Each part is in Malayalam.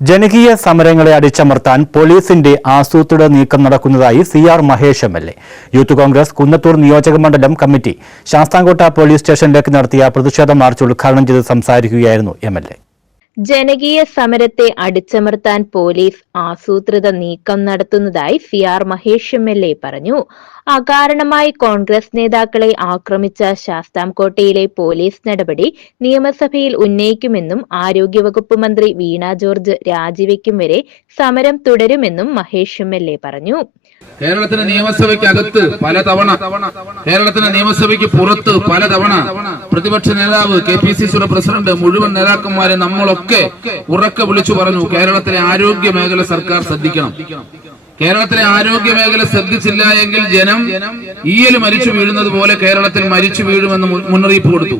ജനകീയ സമരങ്ങളെ അടിച്ചമർത്താൻ പോലീസിന്റെ ആസൂത്രിത നീക്കം നടക്കുന്നതായി C R Mahesh M L A. Youth Congress Kunnathur നിയോജക മണ്ഡലം കമ്മിറ്റി ശാസ്താംകോട്ട പോലീസ് സ്റ്റേഷനിലേക്ക് നടത്തിയ പ്രതിഷേധ മാർച്ച് ഉദ്ഘാടനം ചെയ്ത് സംസാരിക്കുകയായിരുന്നു എം എൽ എ. ജനകീയ സമരത്തെ അടിച്ചമർത്താൻ പോലീസ് ആസൂത്രിത നീക്കം നടത്തുന്നതായി C R Mahesh M L A പറഞ്ഞു. അകാരണമായി കോൺഗ്രസ് നേതാക്കളെ ആക്രമിച്ച ശാസ്താംകോട്ടയിലെ പോലീസ് നടപടി നിയമസഭയിൽ ഉന്നയിക്കുമെന്നും ആരോഗ്യവകുപ്പ് മന്ത്രി വീണ ജോർജ് രാജിവെക്കും വരെ സമരം തുടരുമെന്നും മഹേഷ് എം എൽ എ പറഞ്ഞു. കേരളത്തിന്റെ നിയമസഭയ്ക്കകത്ത് പലതവണ കേരളത്തിന്റെ നിയമസഭയ്ക്ക് പുറത്ത് പലതവണ പ്രതിപക്ഷ നേതാവ് കെ പി സി സിയുടെ പ്രസിഡന്റ് മുഴുവൻ നേതാക്കന്മാരെ നമ്മളൊക്കെ ഉറക്കെ വിളിച്ചു പറഞ്ഞു കേരളത്തിലെ ആരോഗ്യ മേഖല സർക്കാർ ശ്രദ്ധിക്കണം. കേരളത്തിലെ ആരോഗ്യ മേഖല ശ്രദ്ധിച്ചില്ല എങ്കിൽ ജനം ഈയൽ മരിച്ചു വീഴുന്നത് പോലെ കേരളത്തിൽ മരിച്ചു വീഴുമെന്ന് മുന്നറിയിപ്പ് കൊടുത്തു.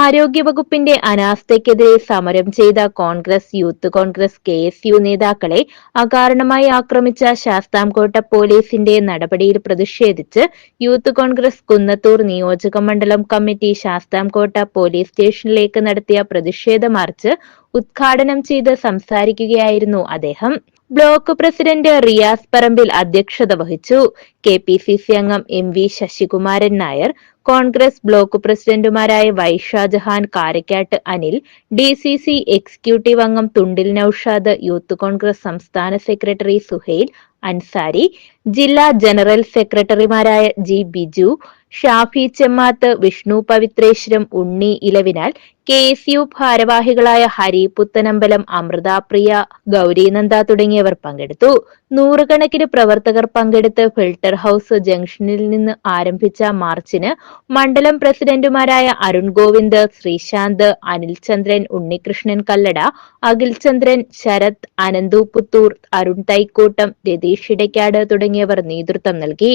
ആരോഗ്യവകുപ്പിന്റെ അനാസ്ഥയ്ക്കെതിരെ സമരം ചെയ്ത Congress youth Congress K S U നേതാക്കളെ അകാരണമായി ആക്രമിച്ച ശാസ്താംകോട്ട പോലീസിന്റെ നടപടിയിൽ പ്രതിഷേധിച്ച് യൂത്ത് കോൺഗ്രസ് കുന്നത്തൂർ നിയോജക മണ്ഡലം കമ്മിറ്റി ശാസ്താംകോട്ട പോലീസ് സ്റ്റേഷനിലേക്ക് നടത്തിയ പ്രതിഷേധ മാർച്ച് ഉദ്ഘാടനം ചെയ്ത് സംസാരിക്കുകയായിരുന്നു അദ്ദേഹം. ബ്ലോക്ക് പ്രസിഡന്റ് റിയാസ് പറമ്പിൽ അധ്യക്ഷത വഹിച്ചു. കെ പി സി സി അംഗം M V Sasikumaran Nair Congress block പ്രസിഡന്റുമാരായ Y Shajahan Karakkat Anil D C C executive അംഗം തുണ്ടിൽ നൌഷാദ് യൂത്ത് കോൺഗ്രസ് സംസ്ഥാന സെക്രട്ടറി സുഹൈൽ അൻസാരി ജില്ലാ ജനറൽ സെക്രട്ടറിമാരായ G Biju Shafi Chemmath Vishnu Pavithreswaram Unni Elavinal K S U ഭാരവാഹികളായ ഹരി പുത്തനമ്പലം അമൃത പ്രിയ ഗൗരീനന്ദ തുടങ്ങിയവർ പങ്കെടുത്തു. നൂറുകണക്കിന് പ്രവർത്തകർ പങ്കെടുത്ത് ഫിൽട്ടർ ഹൌസ് ജംഗ്ഷനിൽ നിന്ന് ആരംഭിച്ച മാർച്ചിന് മണ്ഡലം പ്രസിഡന്റുമാരായ അരുൺ ഗോവിന്ദ് ശ്രീശാന്ത് അനിൽചന്ദ്രൻ ഉണ്ണികൃഷ്ണൻ കല്ലട അഖിൽ ചന്ദ്രൻ ശരത് അനന്തു പുത്തൂർ അരുൺ തൈക്കൂട്ടം രതീഷ് ഇടയ്ക്കാട് തുടങ്ങിയവർ നേതൃത്വം നൽകി.